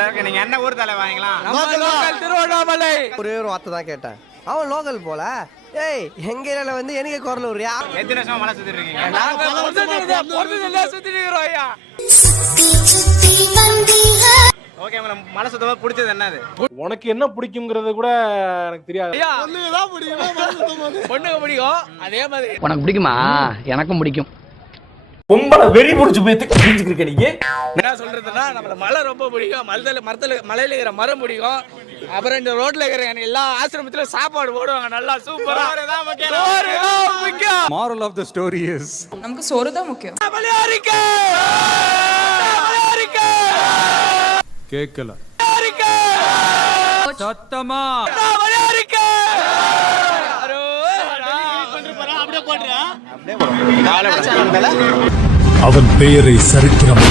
நீங்க என்ன ஊர் தலை வாங்கலாம்? திருவண்ணாமலை. ஒரே ஒரு வார்த்தை தான் கேட்டேன். அவன் லோக்கல் போல. ஏய் எங்க ஏரியால வந்து எனக்கு குரல் விடுறியா? எத்தனை வருஷமா மலை சுத்திட்டு இருக்கீங்க? நாங்க பொறுத்ததில்லை சுத்திட்டு இருக்கிறோம் ஐயா. ஓகே, உங்களுக்கு மலை சுத்தமா பிடிச்சது என்னது? உனக்கு என்ன பிடிக்கும்ங்கிறது கூட எனக்கு தெரியாது. ஐயா பொண்ணுங்க பிடிக்கும். அதே மாதிரி உனக்கு பிடிக்குமா? எனக்கும் பிடிக்கும். பொம்பளை வெறி பிடிச்சி போய் தெரிஞ்சுக்கிருக்க நீங்க. என்ன சொல்றதுன்னா நம்மள மலை ரொம்ப பிடிக்கும். மலையில இருக்கிற மரம் பிடிக்கும். அப்புறம் இந்த ரோட்ல இருக்கிற எல்லா ஆசிரமத்திலும் சாப்பாடு போடுவாங்க நல்லா சூப்பரா. Moral of the story is நமக்கு சோறு தான் முக்கியம். கேக்கல சத்தமா அவன் பெயரை சரித்திரம்